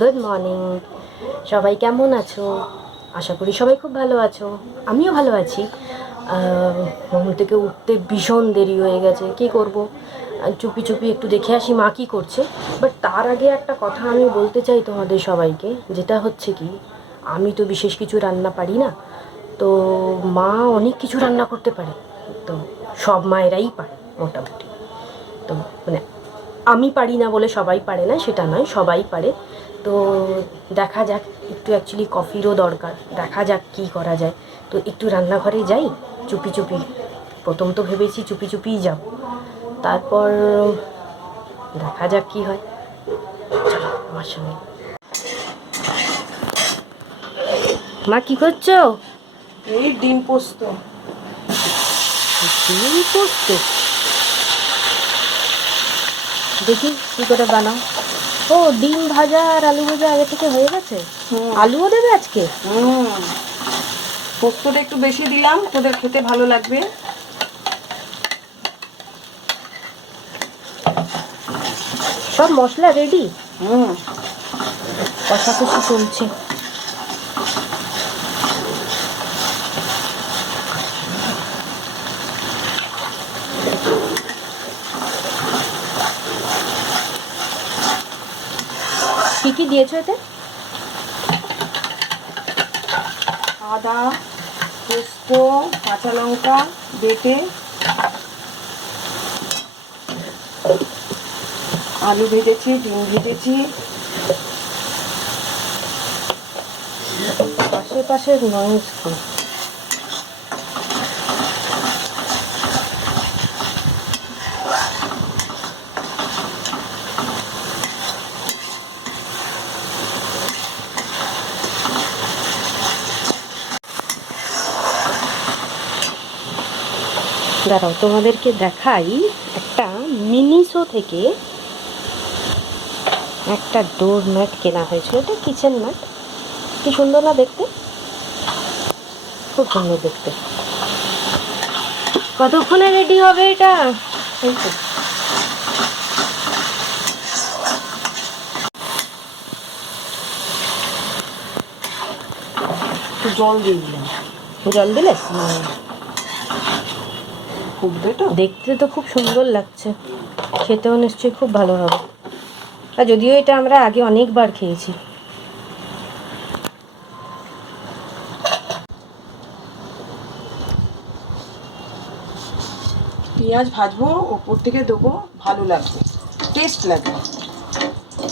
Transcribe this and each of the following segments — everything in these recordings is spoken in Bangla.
Good morning. সবাই কেমন আছো? আশা করি সবাই খুব ভালো আছো। আমিও ভালো আছি। ঘুম থেকে উঠতে ভীষণ দেরি হয়ে গেছে, কী করব, চুপি চুপি একটু দেখে আসি মা কী করছে। বাট তার আগে একটা কথা আমি বলতে চাই তোমাদের সবাইকে, যেটা হচ্ছে কি, আমি তো বিশেষ কিছু রান্না পারি না, তো মা অনেক কিছু রান্না করতে পারে। তো সব মায়েরাই পারে মোটামুটি। তো মানে আমি পারি না বলে সবাই পারে না সেটা নয়, সবাই পারে। তো দেখা যাক, একটু অ্যাকচুয়ালি কফিরও দরকার, দেখা যাক কী করা যায়। তো একটু রান্নাঘরে যাই চুপি চুপি। প্রথম তো ভেবেছি চুপি চুপিই যাব, তারপর দেখা যাক কী হয়। চলো আমার সঙ্গে। মা কী করছো? এই ডিম পোস্ত। ডিম পোস্ত? দেখি কী করে বানাও। ও, ডিম ভাজা আর আলু ভাজা আগে থেকে হয়ে গেছে? আলুও দেবে আজকে? পোস্তটা একটু বেশি দিলাম, তোদের খেতে ভালো লাগবে। সব মশলা রেডি? কষাকষি চলছে। কী কী দিয়েছো এতে? আদা, পোস্ত, কাঁচা লঙ্কা বেটে, আলু ভেজেছি, ডিম ভেজেছি। আশেপাশের নয়েজ কম। দাঁড়াও তোমাদেরকে দেখাই, একটা মিনিসো থেকে একটা ডোর ম্যাট কেনা হয়েছে। এটা কিচেন ম্যাট, কি সুন্দর না দেখতে, খুব সুন্দর দেখতে। কতক্ষণে রেডি হবে এটা? এই তো একটু জল দিয়ে দিলাম। জল দিলে? ফুটবে তো। দেখতে তো খুব সুন্দর লাগছে, খেতেও নিশ্চয়ই খুব ভালো হবে। আর যদিও এটা আমরা আগে অনেকবার খেয়েছি। পেঁয়াজ ভাজবো, ওপর থেকে দেবো, ভালো লাগবে, টেস্ট লাগবে।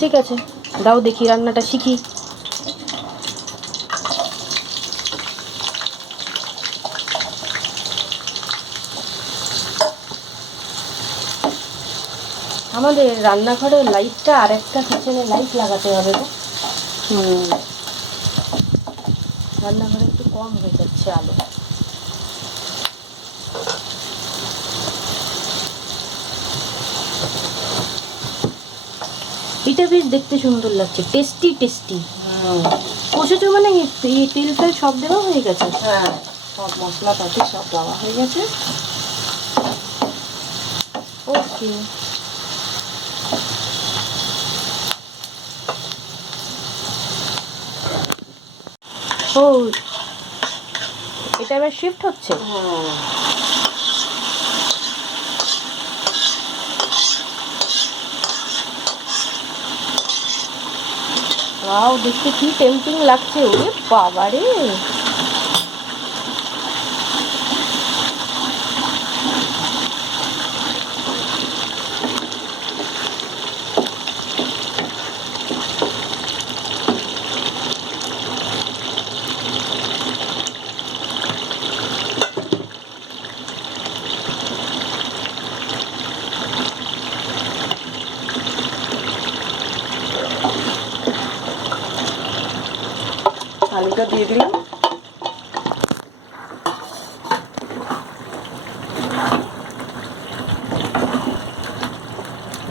ঠিক আছে, দাও দেখি রান্নাটা শিখি। আমাদের রান্নাঘরের লাইটটা আর একটা কিচেনে লাইট লাগাতে হবে তো। রান্নাঘরে একটু কম হয়ে যাচ্ছে আলো। এটা বেশ দেখতে সুন্দর লাগছে, টেস্টি টেস্টি। কষেছো মানে তেল ফেল সব দেওয়া হয়ে গেছে? হ্যাঁ, সব মশলাপাতি সব দেওয়া হয়ে গেছে। ওকে। ও, এটা এবার শিফট হচ্ছে? ওয়াও, দেখতে কি টেম্পটিং লাগছে। ওরে বাবা রে, আলুটা দিয়ে দিলাম।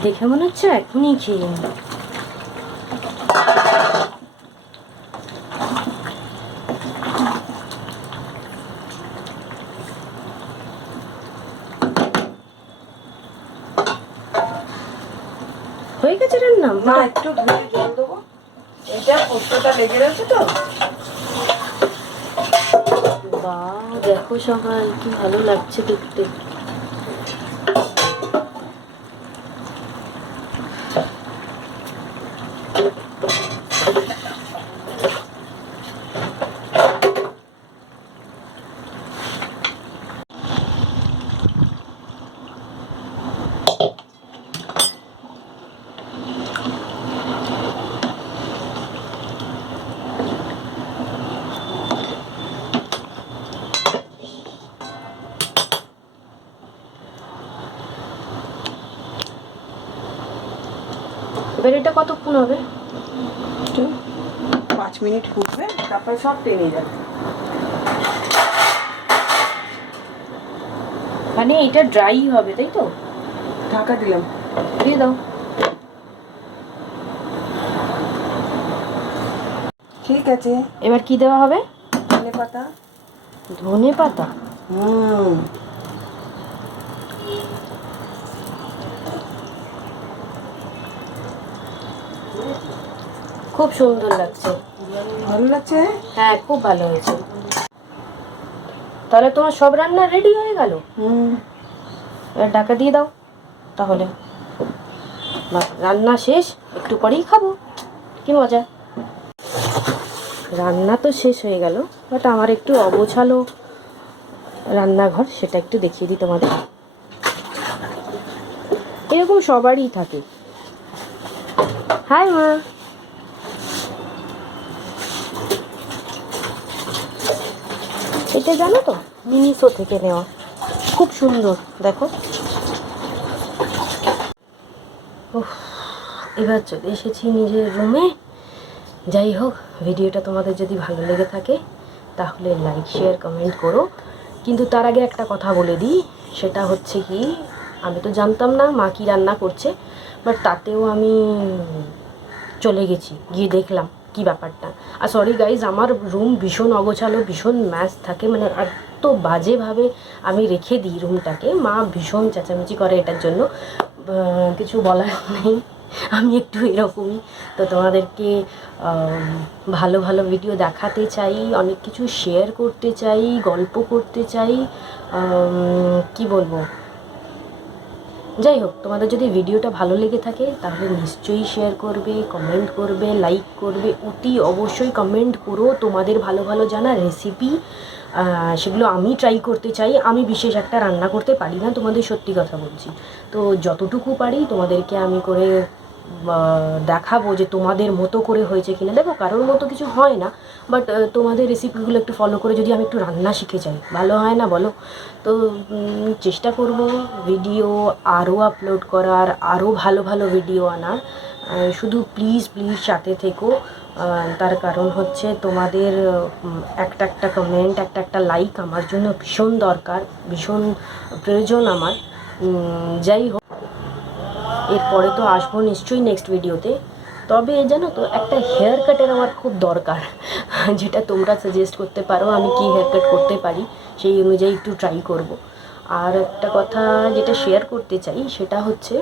দেখে মনে হচ্ছে এখনই খেয়ে নিই। হয়ে গেছে রান্না? না, একটু ধুয়ে জল দেবো। কড়াইটা পোস্তটা লেগে রয়েছে তো। বাহ, দেখো সবাই কি ভালো লাগছে দেখতে। এবার এটা কতক্ষণ হবে? একটু 5 মিনিট ফুটবে, তারপর সব টেনে যাবে। মানে এটা ড্রাই হবে তাই তো? ঢাকা দিলাম। দিয়ে দাও। ঠিক আছে, এবার কি দেওয়া হবে? ধনে পাতা। ধনে পাতা। হুম, খুব সুন্দর লাগছে। ভালো লাগছে। হ্যাঁ, খুব ভালো হয়েছে। তাহলে তোমার সব রান্না রেডি হয়ে গেল। হুম, এবার ঢাকা দিয়ে দাও তাহলে। বাহ, রান্না শেষ, একটু পরেই খাবো। কি মজা। রান্না তো শেষ হয়ে গেল, বাট আমার একটু অগোছালো রান্নাঘর, সেটা একটু দেখিয়ে দিই তোমাদের। এরকম সবারই থাকে। হাই মা। এটা জানো তো, মিনিসো থেকে নেওয়া, খুব সুন্দর দেখো। উফ, এবার চলে এসেছি নিজের রুমে। যাই হোক, ভিডিওটা তোমাদের যদি ভালো লেগে থাকে তাহলে লাইক শেয়ার কমেন্ট করো। কিন্তু তার আগে একটা কথা বলে দিই, সেটা হচ্ছে কি, আমি তো জানতাম না মা কী রান্না করছে, বাট তাতেও আমি চলে গেছি, গিয়ে দেখলাম কি ব্যাপারটা। আর সরি গাইজ, আমার রুম ভীষণ অগোছালো, ভীষণ ম্যাচ থাকে, মানে এত বাজেভাবে আমি রেখে দিই রুমটাকে। মা ভীষণ চেঁচামেচি করে এটার জন্য, কিছু বলার নেই, আমি একটু এরকমই। তো তোমাদেরকে ভালো ভালো ভিডিও দেখাতে চাই, অনেক কিছু শেয়ার করতে চাই, গল্প করতে চাই, কি বলবো। যাই হোক, তোমাদের যদি ভিডিওটা ভালো লেগে থাকে তাহলে নিশ্চয়ই শেয়ার করবে, কমেন্ট করবে, লাইক করবে। অতি অবশ্যই কমেন্ট করো তোমাদের ভালো ভালো জানা রেসিপি, সেগুলো আমি ট্রাই করতে চাই। আমি বিশেষ একটা রান্না করতে পারি না, তোমাদের সত্যি কথা বলছি। তো যতটুকু পারি তোমাদেরকে আমি করে দেখাবো যে তোমাদের মতো করে হয়েছে কিনা। দেখো, কারোর মতো কিছু হয় না, বাট তোমাদের রেসিপিগুলো একটু ফলো করে যদি আমি একটু রান্না শিখে যাই, ভালো হয় না বলো? তো চেষ্টা করব ভিডিও আরও আপলোড করার, আরও ভালো ভালো ভিডিও আনার। শুধু প্লিজ প্লিজ সাথে থেকো। তার কারণ হচ্ছে তোমাদের একটা একটা কমেন্ট, একটা একটা লাইক আমার জন্য ভীষণ দরকার, ভীষণ প্রয়োজন আমার। যাই হোক, এরপরে তো আসবো নিশ্চয়ই নেক্সট ভিডিওতে। তবে জানো তো, একটা হেয়ার কাটের আমার খুব দরকার, যেটা তোমরা সাজেস্ট করতে পারো আমি কি হেয়ার কাট করতে পারি, সেই অনুযায়ী একটু ট্রাই করব। আর একটা কথা যেটা শেয়ার করতে চাই, সেটা হচ্ছে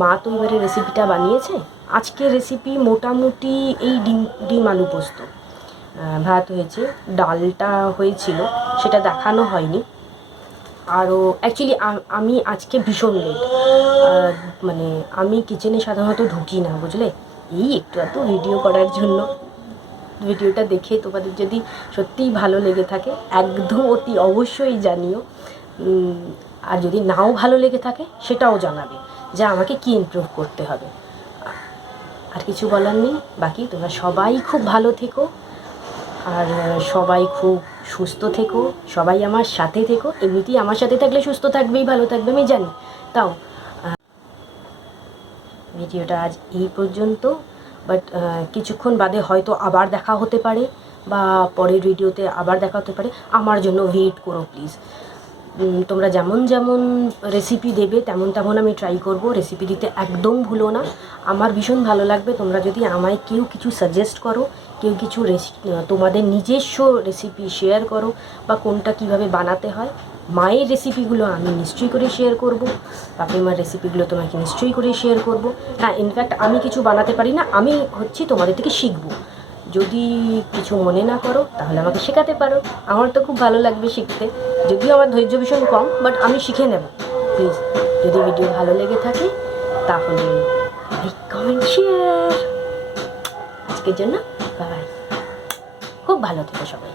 মা তো এবারে রেসিপিটা বানিয়েছে। আজকের রেসিপি মোটামুটি এই ডিম ডিম আলু পোস্ত। ভাত হয়েছে, ডালটা হয়েছিল, সেটা দেখানো হয়নি। আরও অ্যাকচুয়ালি আমি আজকে ভীষণ লেট, মানে আমি কিচেনে সাধারণত ঢুকি না, বুঝলে, এই একটু এত ভিডিও করার জন্য। ভিডিওটা দেখে তোমাদের যদি সত্যিই ভালো লেগে থাকে একদম অতি অবশ্যই জানিও। আর যদি নাও ভালো লেগে থাকে সেটাও জানাবে যে আমাকে কী ইমপ্রুভ করতে হবে। আর কিছু বলার নেই, বাকি তোমরা সবাই খুব ভালো থেকো, আর সবাই খুব সুস্থ থেকো, সবাই আমার সাথে থেকো। এমনিতেই আমার সাথে থাকলে সুস্থ থাকবেই, ভালো থাকবে, আমি জানি। তাও ভিডিওটা আজ এই পর্যন্ত, বাট কিছুক্ষণ বাদে হয়তো আবার দেখা হতে পারে, বা পরের ভিডিওতে আবার দেখা হতে পারে। আমার জন্য ওয়েট করো প্লিজ। তোমরা যেমন যেমন রেসিপি দেবে তেমন তেমন আমি ট্রাই করব। রেসিপি দিতে একদম ভুলো না। আমার ভীষণ ভালো লাগবে তোমরা যদি আমায় কেউ কিছু সাজেস্ট করো, কেউ কিছু তোমাদের নিজস্ব রেসিপি শেয়ার করো, বা কোনটা কিভাবে বানাতে হয়। মায়ের রেসিপিগুলো আমি নিশ্চয়ই করে শেয়ার করব, কাকিমার রেসিপিগুলো তোমাকে নিশ্চয়ই করে শেয়ার করব। হ্যাঁ, ইনফ্যাক্ট আমি কিছু বানাতে পারি না, আমি হচ্ছি তোমাদের থেকে শিখবো। যদি কিছু মনে না করো তাহলে আমাকে শেখাতে পারো, আমার তো খুব ভালো লাগবে শিখতে। যদিও আমার ধৈর্য ভীষণ কম, বাট আমি শিখে নেব। প্লিজ, যদি ভিডিও ভালো লেগে থাকে তাহলে লাইক, কমেন্ট, শেয়ার। আজকের জন্য বাই, খুব ভালো থেকো সবাই।